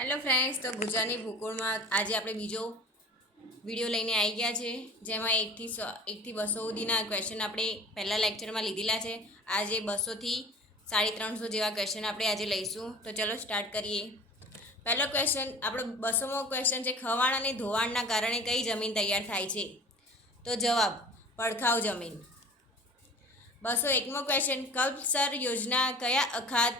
Hello friends, તો ગુજરાતની ભૂગોળમાં આજે આપણે બીજો વિડીયો લઈને આવી ગયા છે, જેમાં 1થી 200 સુધીના ક્વેશ્ચન આપણે પહેલાં લેક્ચરમાં લીધેલા છે. આજે 200થી 350 જેવા ક્વેશ્ચન આપણે આજે લઈશું. તો ચલો સ્ટાર્ટ કરીએ. પહેલો ક્વેશ્ચન આપણો 200મો ક્વેશ્ચન છે, ખવાણ અને ધોવાણના કારણે કઈ જમીન તૈયાર થાય છે? તો જવાબ પડખાઉ જમીન. 201મો ક્વેશ્ચન, કલ્પસર યોજના કયા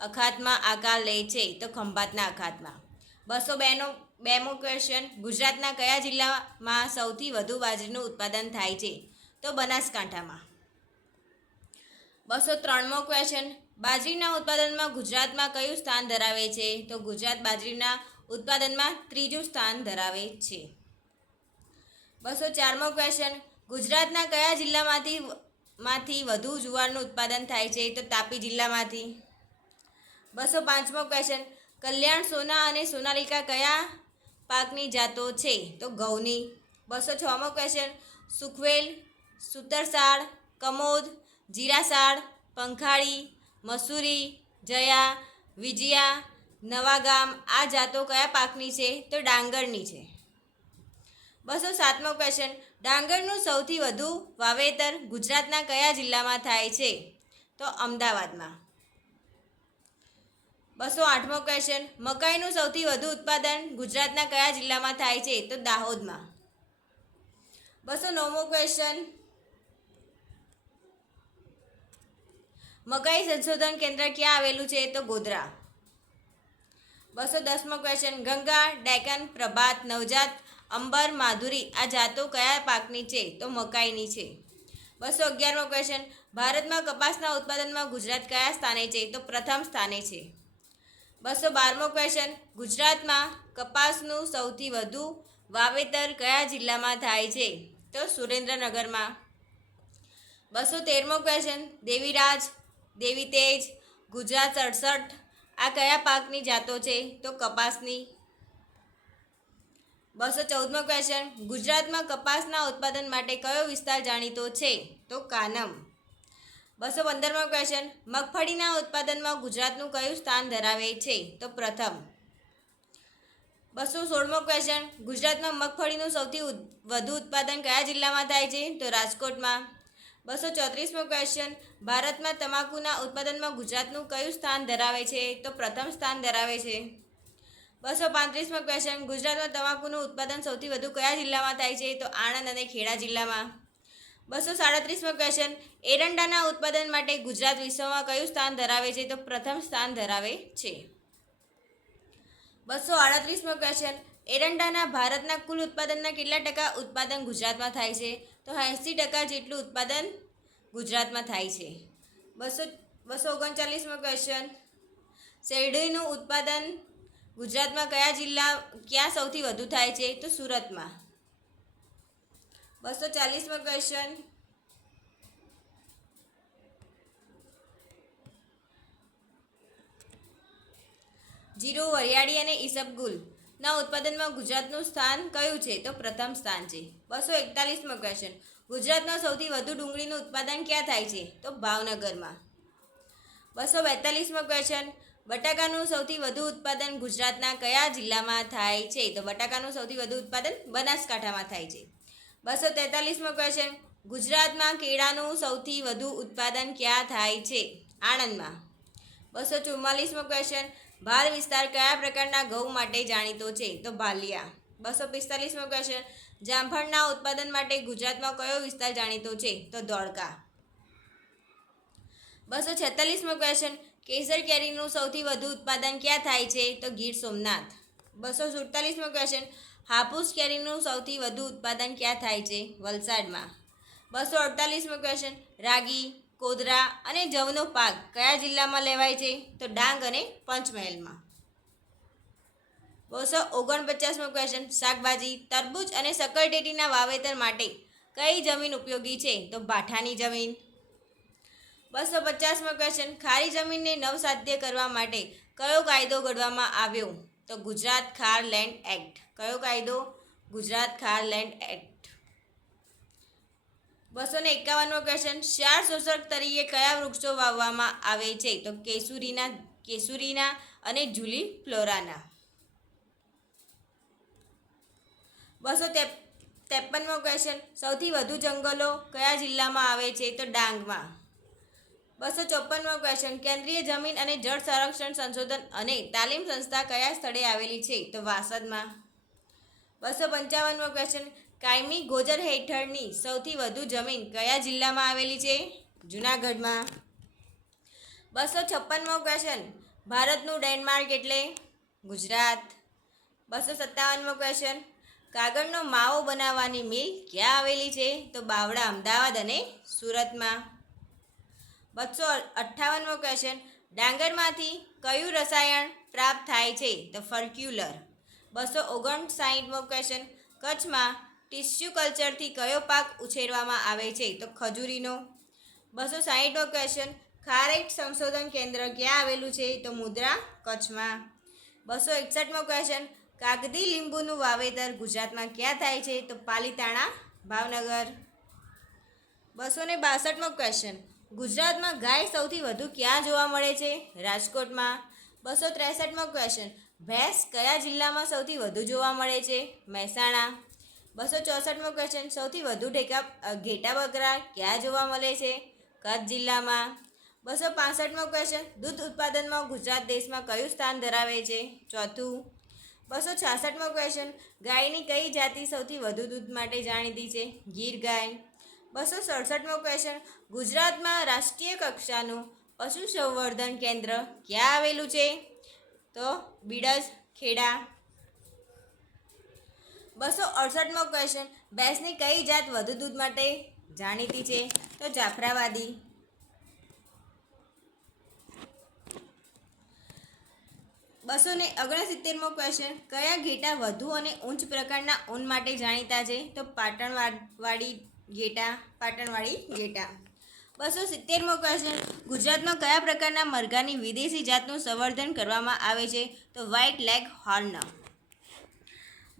અખાતમાં આકાર લે છે? તો ખંભાતના અખાતમાં. 202મો ક્વેશ્ચન, ગુજરાતના કયા જિલ્લામાં સૌથી વધુ બાજરીનું ઉત્પાદન થાય છે? તો બનાસકાંઠામાં. 203મો ક્વેશ્ચન, બાજરીના ઉત્પાદનમાં ગુજરાતમાં કયું સ્થાન ધરાવે છે? તો ગુજરાત બાજરીના ઉત્પાદનમાં 3જું સ્થાન ધરાવે છે. 204મો ક્વેશ્ચન, ગુજરાતના કયા જિલ્લામાંથી વધુ જુવારનું ઉત્પાદન થાય છે? તો તાપી જિલ્લામાંથી. 205મો ક્વેશ્ચન, કલ્યાણ સોના અને સોનાલિકા કયા પાકની જાતો છે? તો ઘઉંની. 206મો ક્વેશ્ચન, સુખવેલ, સુતરસાળ, કમોદ, જીરાસાળ, પંખાળી, મસૂરી, જયા, વિજયા, નવાગામ આ જાતો કયા પાકની છે? તો ડાંગરની છે. 207મો ક્વેશ્ચન, ડાંગરનું સૌથી વધુ વાવેતર ગુજરાતના કયા જિલ્લામાં થાય છે? તો અમદાવાદમાં. 208મો ક્વેશ્ચન, મકાઈનું સૌથી વધુ ઉત્પાદન ગુજરાતના કયા જિલ્લામાં થાય છે? તો દાહોદમાં. 209મો ક્વેશ્ચન, મકાઈ સંશોધન કેન્દ્ર ક્યાં આવેલું છે? તો ગોધરા. 210મો ક્વેશ્ચન, ગંગા, ડેકન, પ્રભાત, નવજાત, અંબર, માધુરી આ જાતો કયા પાકની છે? તો મકાઈની છે. 211મો ક્વેશ્ચન, ભારતમાં કપાસના ઉત્પાદનમાં ગુજરાત કયા સ્થાને છે? તો પ્રથમ સ્થાને છે. 212મો ક્વેશ્ચન, ગુજરાતમાં કપાસનું સૌથી વધુ વાવેતર કયા જિલ્લામાં થાય છે? તો સુરેન્દ્રનગરમાં. 213મો ક્વેશ્ચન, દેવીરાજ, દેવીતેજ, ગુજરાત 67 આ કયા પાકની જાતો છે? તો કપાસની. 214મો ક્વેશ્ચન, ગુજરાતમાં કપાસના ઉત્પાદન માટે કયો વિસ્તાર જાણીતો છે? તો કાનમ. 215મો ક્વેશ્ચન, મગફળીના ઉત્પાદનમાં ગુજરાતનું કયું સ્થાન ધરાવે છે? તો પ્રથમ. 216મો ક્વેશ્ચન, ગુજરાતમાં મગફળીનું સૌથી વધુ ઉત્પાદન કયા જિલ્લામાં થાય છે? તો રાજકોટમાં. 234મો ક્વેશ્ચન, ભારતમાં તમાકુના ઉત્પાદનમાં ગુજરાતનું કયું સ્થાન ધરાવે છે? તો પ્રથમ સ્થાન ધરાવે છે. 235મો ક્વેશ્ચન, ગુજરાતમાં તમાકુનું ઉત્પાદન સૌથી વધુ કયા જિલ્લામાં થાય છે? તો આણંદ અને ખેડા જિલ્લામાં. 237મો ક્વેશ્ચન, એરંડાના ઉત્પાદન માટે ગુજરાત વિશ્વમાં કયું સ્થાન ધરાવે છે? તો પ્રથમ સ્થાન ધરાવે છે. 238મો ક્વેશ્ચન, એરંડાના ભારતના કુલ ઉત્પાદનના કેટલા ટકા ઉત્પાદન ગુજરાતમાં થાય છે? તો 80% જેટલું ઉત્પાદન ગુજરાતમાં થાય છે. 239મો ક્વેશ્ચન, શેરડીનું ઉત્પાદન ગુજરાતમાં ક્યાં સૌથી વધુ થાય છે? તો સુરતમાં. 240મો ક્વેશ્ચન, જીરું, વરિયાળી અને ઈસબગુલના ઉત્પાદનમાં ગુજરાતનું સ્થાન કયું છે? તો પ્રથમ સ્થાન છે. 241મો ક્વેશ્ચન, ગુજરાતમાં સૌથી વધુ ડુંગળીનું ઉત્પાદન ક્યાં થાય છે? તો ભાવનગરમાં. 242મો ક્વેશ્ચન, બટાકાનું સૌથી વધુ ઉત્પાદન ગુજરાતના કયા જિલ્લામાં થાય છે? તો બટાકાનું સૌથી વધુ ઉત્પાદન બનાસકાંઠામાં થાય છે. 243મો ક્વેશ્ચન, ગુજરાતમાં કેળાનું સૌથી વધુ ઉત્પાદન ક્યાં થાય છે? આણંદમાં. 244મો ક્વેશ્ચન, ભાલ વિસ્તાર કયા પ્રકારના ઘઉં માટે જાણીતો છે? તો ભાલિયા. 245મો ક્વેશ્ચન, જામફળના ઉત્પાદન માટે ગુજરાતમાં કયો વિસ્તાર જાણીતો છે? તો ધોળકા. 246મો ક્વેશ્ચન, કેસર કેરીનું સૌથી વધુ ઉત્પાદન ક્યાં થાય છે? તો ગીર સોમનાથ. 247મો ક્વેશ્ચન, હાપુસ કેરીનું સૌથી વધુ ઉત્પાદન ક્યાં થાય છે? વલસાડમાં. 248મો ક્વેશ્ચન, રાગી, કોદરા અને જવનો પાક કયા જિલ્લામાં લેવાય છે? તો ડાંગ અને પંચમહાલમાં. 249મો ક્વેશ્ચન, શાકભાજી, તરબૂચ અને શક્કરટેટીના વાવેતર માટે કઈ જમીન ઉપયોગી છે? તો ભાઠાની જમીન. 250મો ક્વેશ્ચન, ખારી જમીનને નવસાધ્ય કરવા માટે કયો કાયદો ઘડવામાં આવ્યો? તો ગુજરાત ખાર લેન્ડ એક્ટ. કયો કાયદો? ગુજરાત ખાર લેન્ડ એક્ટ. 251મો ક્વેશ્ચન, ક્ષાર શોષક તરીકે કયા વૃક્ષો વાવવામાં આવે છે? તો કેસુરીના કેસુરીના અને જુલી ફ્લોરાના. 253મો ક્વેશ્ચન, સૌથી વધુ જંગલો કયા જિલ્લામાં આવે છે? તો ડાંગમાં. 254મો ક્વેશ્ચન, કેન્દ્રીય જમીન અને જળ સંરક્ષણ સંશોધન અને તાલીમ સંસ્થા કયા સ્થળે આવેલી છે? તો વાસદમાં. 255મો ક્વેશ્ચન, કાયમી ગોચર હેઠળની સૌથી વધુ જમીન કયા જિલ્લામાં આવેલી છે? જૂનાગઢમાં. 256મો ક્વેશ્ચન, ભારતનું ડેનમાર્ક એટલે? ગુજરાત. 257મો ક્વેશ્ચન, કાગળનો માવો બનાવવાની મિલ ક્યાં આવેલી છે? તો બાવળા, અમદાવાદ અને સુરતમાં. 258મો ક્વેશ્ચન, ડાંગરમાંથી કયું રસાયણ પ્રાપ્ત થાય છે? તો ફર્ક્યુલર. 259મો ક્વેશ્ચન, કચ્છમાં ટિશ્યુ કલ્ચરથી કયો પાક ઉછેરવામાં આવે છે? તો ખજૂરીનો. 260મો ક્વેશ્ચન, ખારેક સંશોધન કેન્દ્ર ક્યાં આવેલું છે? તો મુદ્રા, કચ્છમાં. 261મો ક્વેશ્ચન, કાગદી લીંબુનું વાવેતર ગુજરાતમાં ક્યાં થાય છે? તો પાલીતાણા, ભાવનગર. 262મો ક્વેશ્ચન, ગુજરાતમાં ગાય સૌથી વધુ ક્યાં જોવા મળે છે? રાજકોટમાં. 263મો ક્વેશ્ચન, ભેંસ કયા જિલ્લામાં સૌથી વધુ જોવા મળે છે? મહેસાણા. 264મો ક્વેશ્ચન, સૌથી વધુ ઘેટા બકરા ક્યાં જોવા મળે છે? કચ્છ જિલ્લામાં. 265મો ક્વેશ્ચન, દૂધ ઉત્પાદનમાં ગુજરાત દેશમાં કયું સ્થાન ધરાવે છે? ચોથું. 266મો ક્વેશ્ચન, ગાયની કઈ જાતિ સૌથી વધુ દૂધ માટે જાણીતી છે? ગીર ગાય. 267મો ક્વેશ્ચન, ગુજરાતમાં રાષ્ટ્રીય કક્ષાનું પશુ સંવર્ધન કેન્દ્ર ક્યાં આવેલું છે? તો બિડજ, ખેડા. 268મો ક્વેશ્ચન, ભેંસની કઈ જાત વધુ દૂધ માટે જાણીતી છે? તો જાફરાબાદી. 269મો ક્વેશ્ચન, કયા ઘેટા વધુ અને ઉચ્ચ પ્રકારના ઊન માટે જાણીતા છે? તો પાટણવાળી ઘેટા. 270મો ક્વેશ્ચન, ગુજરાતમાં કયા પ્રકારના મરઘાની વિદેશી જાતનું સંવર્ધન કરવામાં આવે છે? તો વ્હાઇટ લેગ હોર્ન.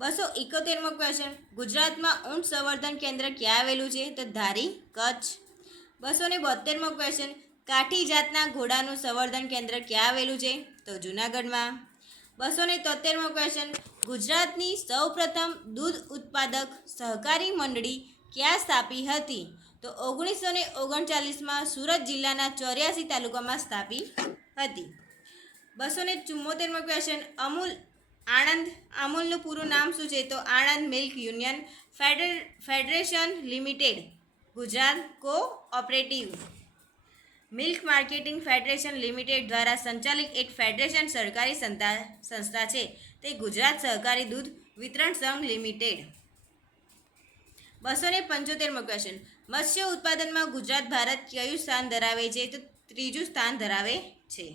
271મો ક્વેશ્ચન, ગુજરાતમાં ઊંટ સંવર્ધન કેન્દ્ર ક્યાં આવેલું છે? તો ધારી, કચ્છ. 272મો ક્વેશ્ચન, કાઠી જાતના ઘોડાનું સંવર્ધન કેન્દ્ર ક્યાં આવેલું છે? તો જૂનાગઢમાં. 273મો ક્વેશ્ચન, ગુજરાતની સૌપ્રથમ દૂધ ઉત્પાદક સહકારી મંડળી ક્યાં સ્થાપી હતી? તો 1939માં સુરત જિલ્લાના 84 તાલુકામાં સ્થાપી હતી. 274મો ક્વેશ્ચન, અમૂલનું પૂરું નામ શું છે? તો Anand milk union federation limited, Gujarat cooperative milk marketing federation limited દ્વારા સંચાલિત એક ફેડરેશન સરકારી સંસ્થા છે તે ગુજરાત સહકારી દૂધ વિતરણ સંઘ લિમિટેડ. 275મો ક્વેશ્ચન, મત્સ્ય ઉત્પાદનમાં ગુજરાત ભારત કયું સ્થાન ધરાવે છે? તો ત્રીજું સ્થાન ધરાવે છે.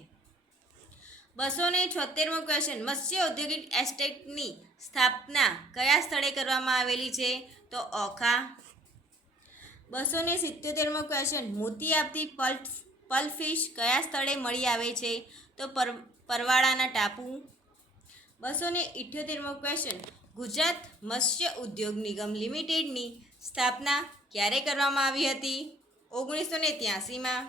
276મો ક્વેશ્ચન, મત્સ્ય ઔદ્યોગિક એસ્ટેટની સ્થાપના કયા સ્થળે કરવામાં આવેલી છે? તો ઓખા. 277મો ક્વેશ્ચન, મોતી આપતી પલ્પ ફિશ કયા સ્થળે મળી આવે છે? તો પરવાળાના ટાપુ. 278મો ક્વેશ્ચન, ગુજરાત મત્સ્ય ઉદ્યોગ નિગમ લિમિટેડની સ્થાપના ક્યારે કરવામાં આવી હતી? 1983માં.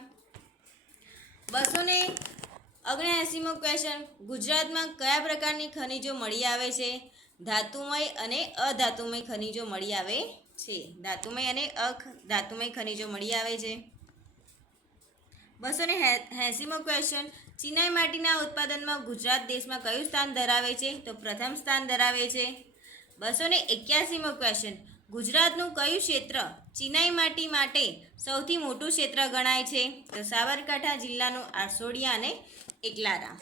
279મો ક્વેશ્ચન, ગુજરાતમાં કયા પ્રકારની ખનિજો મળી આવે છે? ધાતુમય અને અધાતુમય ખનિજો મળી આવે છે. ધાતુમય અને અધાતુમય ખનિજો મળી આવે છે. 280મો ક્વેશ્ચન, ચિનાઈ માટીના ઉત્પાદનમાં ગુજરાત દેશમાં કયું સ્થાન ધરાવે છે? તો પ્રથમ સ્થાન ધરાવે છે. 281મો ક્વેશ્ચન, ગુજરાતનું કયું ક્ષેત્ર ચિનાઈ માટી માટે સૌથી મોટું ક્ષેત્ર ગણાય છે? તો સાબરકાંઠા જિલ્લાનું આરસોડિયા અને એકલારા.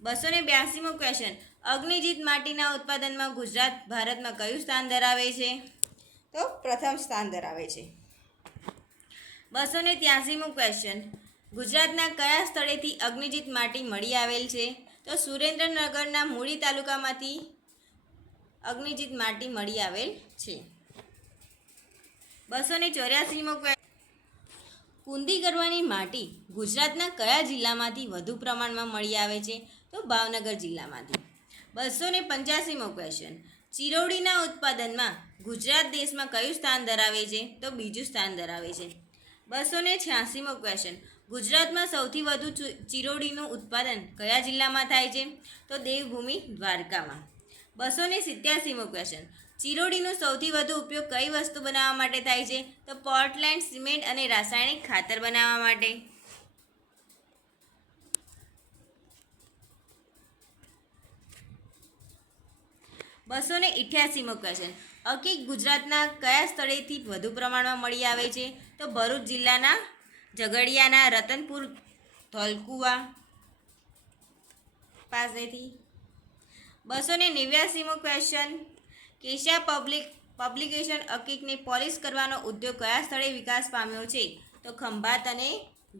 282મો ક્વેશ્ચન, અગ્નિજીત માટીના ઉત્પાદનમાં ગુજરાત ભારતમાં કયું સ્થાન ધરાવે છે? તો પ્રથમ સ્થાન ધરાવે છે. 283મો ક્વેશ્ચન, ગુજરાતના કયા સ્થળેથી અગ્નિજીત માટી મળી આવેલ છે? તો સુરેન્દ્રનગરના મૂળી તાલુકામાંથી અગ્નિજીત માટી મળી આવેલ છે. 284મો ક્વેશ્ચન, કુંદી ગરવાની માટી ગુજરાતના કયા જિલ્લામાંથી વધુ પ્રમાણમાં મળી આવે છે? તો ભાવનગર જિલ્લામાંથી. 285મો ક્વેશ્ચન, ચિરોડીના ઉત્પાદનમાં ગુજરાત દેશમાં કયું સ્થાન ધરાવે છે? તો બીજું સ્થાન ધરાવે છે. 286મો ક્વેશ્ચન, ગુજરાતમાં સૌથી વધુ ચિરોડીનું ઉત્પાદન કયા જિલ્લામાં થાય છે? તો દેવભૂમિ દ્વારકામાં. 287મો ક્વેશ્ચન. ચિરોડીનો સૌથી વધુ ઉપયોગ કઈ વસ્તુ બનાવવા માટે થાય છે? તો પોર્ટલેન્ડ, સિમેન્ટ અને રાસાયણિક ખાતર બનાવવા માટે. 288મો ક્વેશ્ચન. અકીક ગુજરાતના કયા સ્થળેથી વધુ પ્રમાણમાં મળી આવે છે? તો ભરૂચ જિલ્લાના ઝઘડિયાના રતનપુર ધોલકુવા પાસેથી. 289મો ક્વેશ્ચન. કેશિયા પબ્લિકેશન અકીકને પોલિશ કરવાનો ઉદ્યોગ કયા સ્થળે વિકાસ પામ્યો છે? તો ખંભાત અને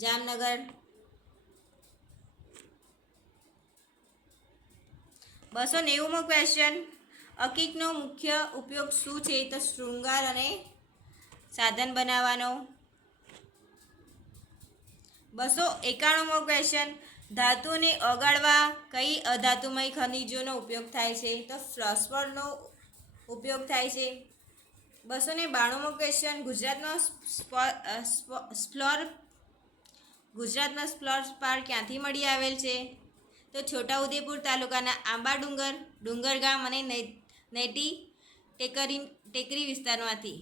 જામનગર. 290મો ક્વેશ્ચન. અકીકનો મુખ્ય ઉપયોગ શું છે? તો શૃંગાર અને સાધન બનાવવાનો. 291મો ક્વેશ્ચન. ધાતુને ઓગાળવા કઈ અધાતુમય ખનિજોનો ઉપયોગ થાય છે? તો ફોસ્ફરસનો ઉપયોગ થાય છે. 292મો ક્વેશ્ચન. ગુજરાતમાં સ્પ્લોર પાર્ક ક્યાંથી મળી આવેલ છે? તો છોટાઉદેપુર તાલુકાના આંબા ડુંગર ગામ અને નૈટી ટેકરી વિસ્તારમાંથી.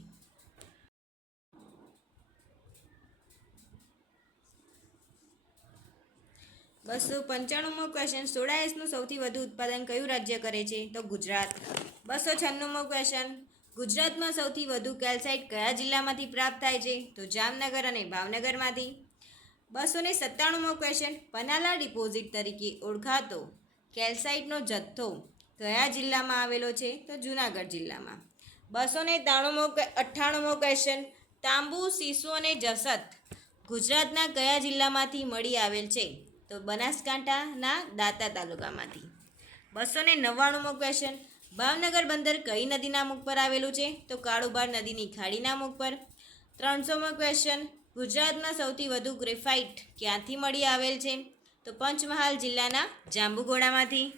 295મો ક્વેશ્ચન. સોડા એશનું સૌથી વધુ ઉત્પાદન કયું રાજ્ય કરે છે? તો ગુજરાત. 296મો ક્વેશ્ચન. ગુજરાતમાં સૌથી વધુ કેલ્સાઇટ કયા જિલ્લામાંથી પ્રાપ્ત થાય છે? તો જામનગર અને ભાવનગરમાંથી. 297મો ક્વેશ્ચન. પનાલા ડિપોઝિટ તરીકે ઓળખાતો કેલ્સાઇટનો જથ્થો કયા જિલ્લામાં આવેલો છે? તો જૂનાગઢ જિલ્લામાં. 298મો ક્વેશ્ચન. તાંબુ, સીસુ અને જસત ગુજરાતના કયા જિલ્લામાંથી મળી આવેલ છે? તો બનાસકાંઠાના દાંતા તાલુકામાંથી. 299મો ક્વેશ્ચન. ભાવનગર બંદર કઈ નદીના મુખ પર આવેલું છે? તો કાળુભાર નદીની ખાડીના મુખ પર. 300મો ક્વેશ્ચન. ગુજરાતમાં સૌથી વધુ ગ્રેફાઇટ ક્યાંથી મળી આવેલ છે? તો પંચમહાલ જિલ્લાના જાંબુઘોડામાંથી.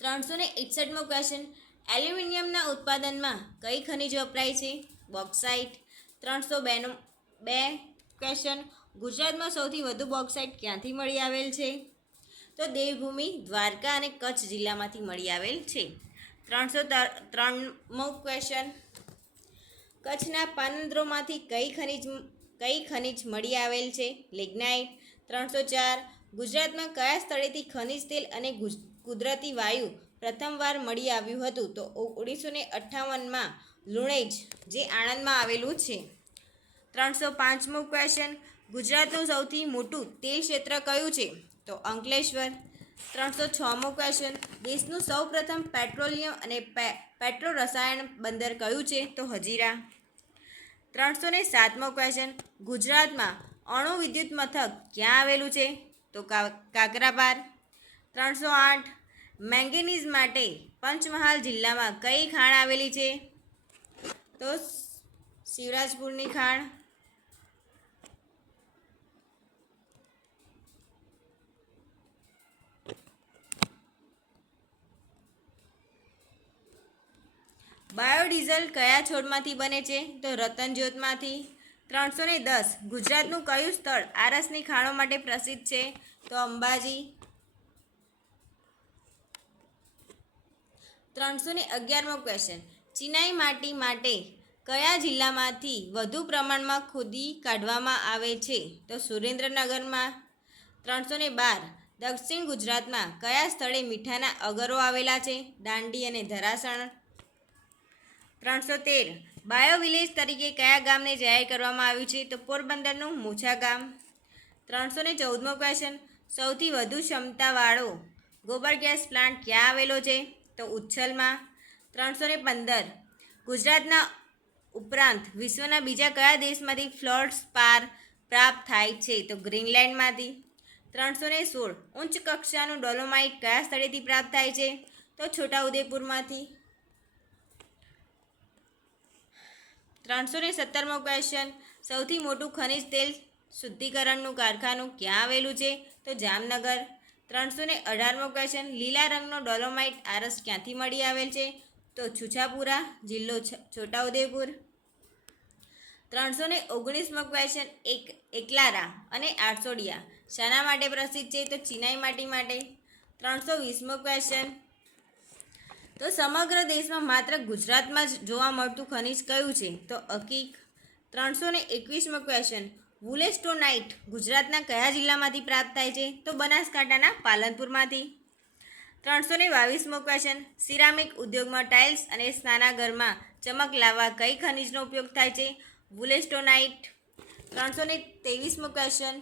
361મો ક્વેશ્ચન. એલ્યુમિનિયમના ઉત્પાદનમાં કઈ ખનિજ વપરાય છે? બોક્સાઇટ. 302 ક્વેશ્ચન. ગુજરાતમાં સૌથી વધુ બોક્સાઇટ ક્યાંથી મળી આવેલ છે? તો દેવભૂમિ દ્વારકા અને કચ્છ જિલ્લામાંથી મળી આવેલ છે. 303મો ક્વેશ્ચન. કચ્છના પાનદ્રોમાંથી કઈ ખનિજ મળી આવેલ છે? લિગ્નાઇટ. 304. ગુજરાતમાં કયા સ્થળેથી ખનિજ તેલ અને કુદરતી વાયુ પ્રથમવાર મળી આવ્યું હતું? તો 1958માં લુણેજ, જે આણંદમાં આવેલું છે. 305મો ક્વેશ્ચન. ગુજરાતનું સૌથી મોટું તેલ ક્ષેત્ર કયું છે? તો અંકલેશ્વર. 306મો ક્વેશ્ચન. દેશનું સૌપ્રથમ પેટ્રોલિયમ અને પેટ્રો રસાયણ બંદર કયું છે? તો હજીરા. 307મો ક્વેશ્ચન. ગુજરાતમાં અણુ વિદ્યુત મથક ક્યાં આવેલું છે? તો કાકરાપાર. 308. મેંગેનીઝ માટે પંચમહાલ જિલ્લામાં કઈ ખાણ આવેલી છે? તો શિવરાજપુરની ખાણ. 'બાયોડીઝલ કયા છોડમાંથી બને છે? તો રતનજોતમાંથી. 310. ગુજરાતનું કયું સ્થળ આરસની ખાણો માટે પ્રસિદ્ધ છે? તો અંબાજી. 311મો ક્વેશ્ચન. ચિનાઈ માટી માટે કયા જિલ્લામાંથી વધુ પ્રમાણમાં ખોદી કાઢવામાં આવે છે? તો સુરેન્દ્રનગરમાં. 312. દક્ષિણ ગુજરાતમાં કયા સ્થળે મીઠાના અગરો આવેલા છે? દાંડી અને ધરાસણ. 313. બાયો વિલેજ તરીકે કયા ગામને જાહેર કરવામાં આવ્યું છે? તો પોરબંદરનું મોછા ગામ. 314મો ક્વેશ્ચન. સૌથી વધુ ક્ષમતાવાળો ગોબર ગેસ પ્લાન્ટ ક્યાં આવેલો છે? તો ઉચ્છલમાં. 315. ગુજરાતના ઉપરાંત વિશ્વના બીજા કયા દેશમાંથી ફ્લોરસ્પાર પ્રાપ્ત થાય છે? તો ગ્રીનલેન્ડમાંથી. 316. ઉચ્ચ કક્ષાનું ડોલોમાઇટ કયા સ્થળેથી પ્રાપ્ત થાય છે? તો છોટાઉદેપુરમાંથી. 317મો ક્વેશ્ચન. સૌથી મોટું ખનિજ તેલ શુદ્ધિકરણનું કારખાનું ક્યાં આવેલું છે? તો જામનગર. 318મો ક્વેશ્ચન. લીલા રંગનો ડોલોમાઇટ આરસ ક્યાંથી મળી આવેલ છે? તો છુછાપુરા, જિલ્લો છોટાઉદેપુર. 319મો ક્વેશ્ચન એકલારા અને આરસોડિયા શાના માટે પ્રસિદ્ધ છે? તો ચિનાઈ માટી માટે. 320મો ક્વેશ્ચન તો સમગ્ર દેશમાં માત્ર ગુજરાતમાં જ જોવા મળતું ખનિજ કયું છે? તો અકીક. 321મો ક્વેશ્ચન વુલેસ્ટોનાઇટ ગુજરાતના કયા જિલ્લામાંથી પ્રાપ્ત થાય છે? તો બનાસકાંઠાના પાલનપુરમાંથી. 322મો ક્વેશ્ચન સિરામિક ઉદ્યોગમાં ટાઇલ્સ અને સ્નાનાગરમાં ચમક લાવવા કઈ ખનિજનો ઉપયોગ થાય છે? વુલેસ્ટોનાઇટ. 323મો ક્વેશ્ચન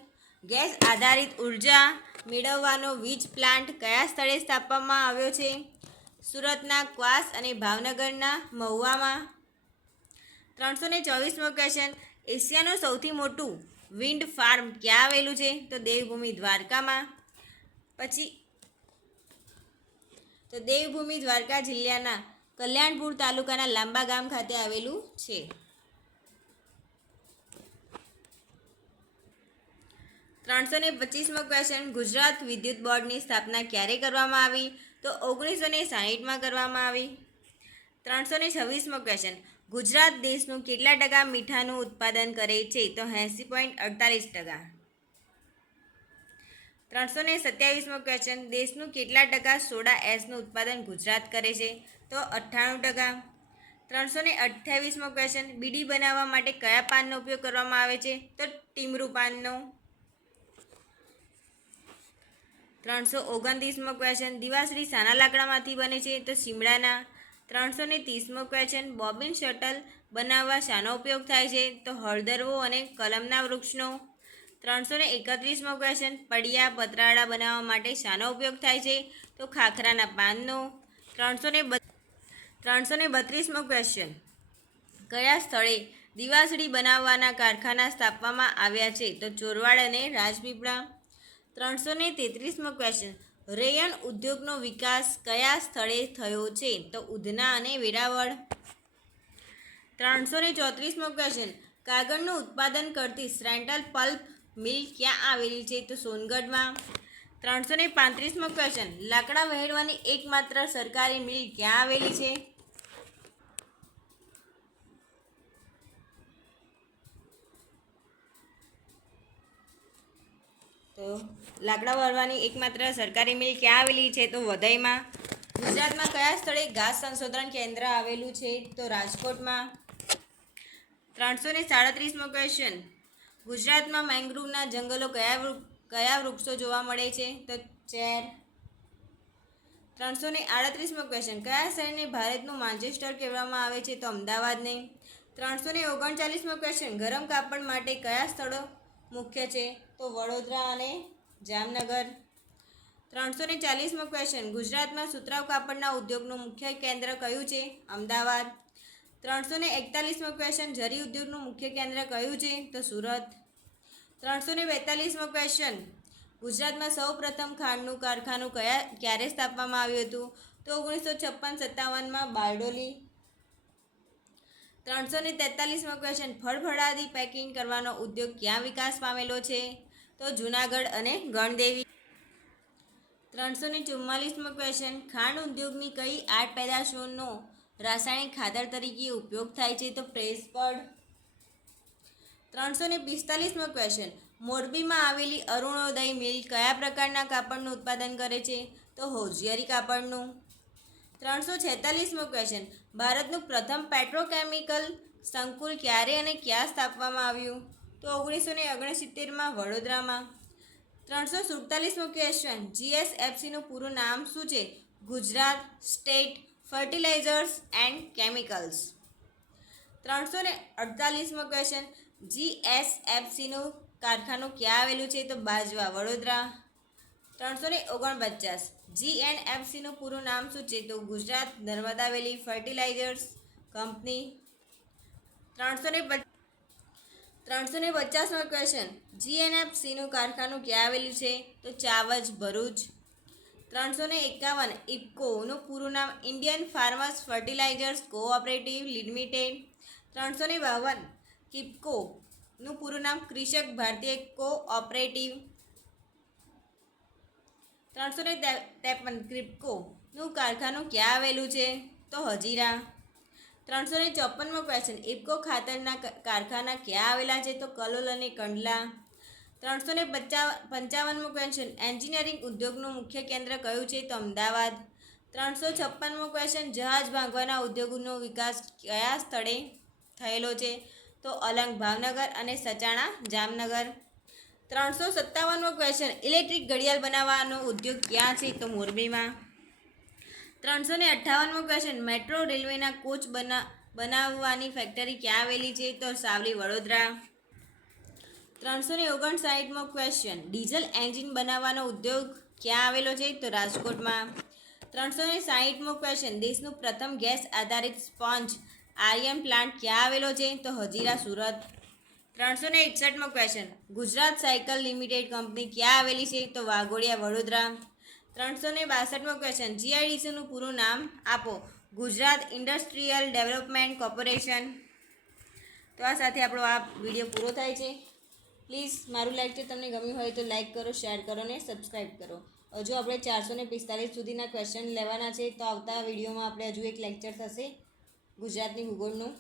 ગેસ આધારિત ઉર્જા મેળવવાનો વીજ પ્લાન્ટ કયા સ્થળે સ્થાપવામાં આવ્યો છે? સુરતના ક્વાસ અને ભાવનગરના મહુવામાં. 324મો ક્વેશ્ચન એશિયાનું સૌથી મોટું વિન્ડ ફાર્મ ક્યાં આવેલું છે? તો દેવભૂમિ દ્વારકામાં. પછી તો દેવભૂમિ દ્વારકા જિલ્લાના કલ્યાણપુર તાલુકાના લાંબા ગામ ખાતે આવેલું છે. 325મો ક્વેશ્ચન ગુજરાત વિદ્યુત બોર્ડની સ્થાપના ક્યારે કરવામાં આવી? તો 1960માં કરવામાં આવી. 326મો ક્વેશ્ચન ગુજરાત દેશનું કેટલા ટકા મીઠાનું ઉત્પાદન કરે છે? તો 80.48%. 327મો ક્વેશ્ચન દેશનું કેટલા ટકા સોડા એશનું ઉત્પાદન ગુજરાત કરે છે? તો 98%. 328મો ક્વેશ્ચન બીડી બનાવવા માટે કયા પાનનો ઉપયોગ કરવામાં આવે છે? તો ટીમરૂ પાનનો. 329મો ક્વેશ્ચન દિવાસળી શાના લાકડામાંથી બને છે? તો શીમડાના. 330મો ક્વેશ્ચન બોબિન શટલ બનાવવા શાનો ઉપયોગ થાય છે? તો હળદરવો અને કલમના વૃક્ષનો. 331મો ક્વેશ્ચન પડિયા પતરાળા બનાવવા માટે શાનો ઉપયોગ થાય છે? તો ખાખરાના પાનનો. 332મો ક્વેશ્ચન કયા સ્થળે દિવાસળી બનાવવાના કારખાના સ્થાપવામાં આવ્યા છે? તો ચોરવાડ અને રાજપીપળા. 333મો ક્વેશ્ચન રેયન ઉદ્યોગનો વિકાસ કયા સ્થળે થયો છે? તો ઉધના અને વેરાવળ. 334મો ક્વેશ્ચન કાગળનું ઉત્પાદન કરતી સેન્ટ્રલ પલ્પ મિલ ક્યાં આવેલી છે? તો સોનગઢમાં. 335મો ક્વેશ્ચન લાકડા વહેંચવાની એકમાત્ર સરકારી મિલ ક્યાં આવેલી છે? તો લાકડા વહેંચવાની એકમાત્ર સરકારી મિલ ક્યાં આવેલી છે? તો વઘઈમાં. ગુજરાતમાં કયા સ્થળે ઘાસ સંશોધન કેન્દ્ર આવેલું છે? તો રાજકોટમાં. 337મો ક્વેશ્ચન ગુજરાતમાં મેંગ્રુવના જંગલો કયા વૃક્ષો જોવા મળે છે? તો ચેર. 338મો ક્વેશ્ચન કયા શહેરને ભારતનું માન્ચેસ્ટર કહેવામાં આવે છે? તો અમદાવાદને. 339મો ક્વેશ્ચન ગરમ કાપડ માટે કયા સ્થળો મુખ્ય છે? તો વડોદરા અને જામનગર. 340મો ક્વેશ્ચન ગુજરાતમાં સુતરાઉ કાપડના ઉદ્યોગનું મુખ્ય કેન્દ્ર કયું છે? અમદાવાદ. 341મો ક્વેશ્ચન જરી ઉદ્યોગનું મુખ્ય કેન્દ્ર કયું છે? તો સુરત. 342મો ક્વેશ્ચન ગુજરાતમાં સૌ પ્રથમ ખાંડનું કારખાનું ક્યારે સ્થાપવામાં આવ્યું હતું? તો 1956-57માં બારડોલી. 343મો ક્વેશ્ચન ફળફળાદી પેકિંગ કરવાનો ઉદ્યોગ ક્યાં વિકાસ પામેલો છે? તો જૂનાગઢ અને ગણદેવી. 344મો ક્વેશ્ચન ખાંડ ઉદ્યોગની કઈ 8 પેદાશોનો રાસાયણિક ખાતર તરીકે ઉપયોગ થાય છે? તો પ્રેસપડ. 345મો ક્વેશ્ચન મોરબીમાં આવેલી અરુણોદય મિલ કયા પ્રકારના કાપડનું ઉત્પાદન કરે છે? તો હોશિયારી કાપડનું. 346મો ક્વેશ્ચન ભારતનું પ્રથમ પેટ્રોકેમિકલ સંકુલ ક્યારે અને ક્યાં સ્થાપવામાં આવ્યું? તો 1969માં વડોદરામાં. 347મો ક્વેશ્ચન GSFCનું પૂરું નામ શું છે? Gujarat state fertilizers and chemicals. 348મો ક્વેશ્ચન GSFCનું કારખાનું ક્યાં આવેલું છે? તો બાજવા વડોદરા. 349 GNFCનું પૂરું નામ શું છે? તો ગુજરાત નર્મદા વેલી ફર્ટિલાઇઝર્સ કંપની. 350મો ક્વેશ્ચન GNFCનું કારખાનું ક્યાં આવેલું છે? તો ચાવજ ભરૂચ. 351 ઇફકોનું પૂરું નામ Indian farmers fertilisers cooperative limited. 352 કિપકોનું પૂરું નામ કૃષક ભારતીય કોઓપરેટિવ. 353 ક્રિપ્કોનું કારખાનું ક્યાં આવેલું છે? તો હજીરા. 354મો ક્વેશ્ચન ઇફકો ખાતરના કારખાના ક્યાં આવેલા છે? તો કલોલ અને કંડલા. 355મો ક્વેશ્ચન એન્જિનિયરિંગ ઉદ્યોગનું મુખ્ય કેન્દ્ર કયું છે? તો અમદાવાદ. 356મો ક્વેશ્ચન જહાજ ભાંગવાના ઉદ્યોગનો વિકાસ કયા સ્થળે થયેલો છે? તો અલંગ ભાવનગર અને સચાણા જામનગર. 357મો ક્વેશ્ચન ઇલેક્ટ્રિક ઘડિયાળ બનાવવાનો ઉદ્યોગ ક્યાં છે? તો મોરબીમાં. 358મો ક્વેશ્ચન મેટ્રો રેલવેના કોચ બનાવવાની ફેક્ટરી ક્યાં આવેલી છે? તો સાવલી વડોદરા. 359મો ક્વેશ્ચન ડીઝલ એન્જિન બનાવવાનો ઉદ્યોગ ક્યાં આવેલો છે? તો રાજકોટમાં. 360મો ક્વેશ્ચન દેશનું પ્રથમ ગેસ આધારિત સ્પોન્જ આયર્ન પ્લાન્ટ ક્યાં આવેલો છે? તો હજીરા સુરત. 361મો question Gujarat cycle limited company ક્યાં આવેલી છે? તો વાઘોડિયા વડોદરા. 362મો ક્વેશ્ચન જીઆઈડીસીનું પૂરું નામ આપો. Gujarat industrial development corporation. તો આ સાથે આપણો આ વિડીયો પૂરો થાય છે. પ્લીઝ મારું લેક્ચર તમને ગમ્યું હોય તો લાઇક કરો, શેર કરો અને સબસ્ક્રાઈબ કરો. હજુ આપણે 445 સુધીના ક્વેશ્ચન લેવાના છે. તો આવતા વિડીયોમાં આપણે હજુ એક લેક્ચર થશે ગુજરાતની ભૂગોળનું.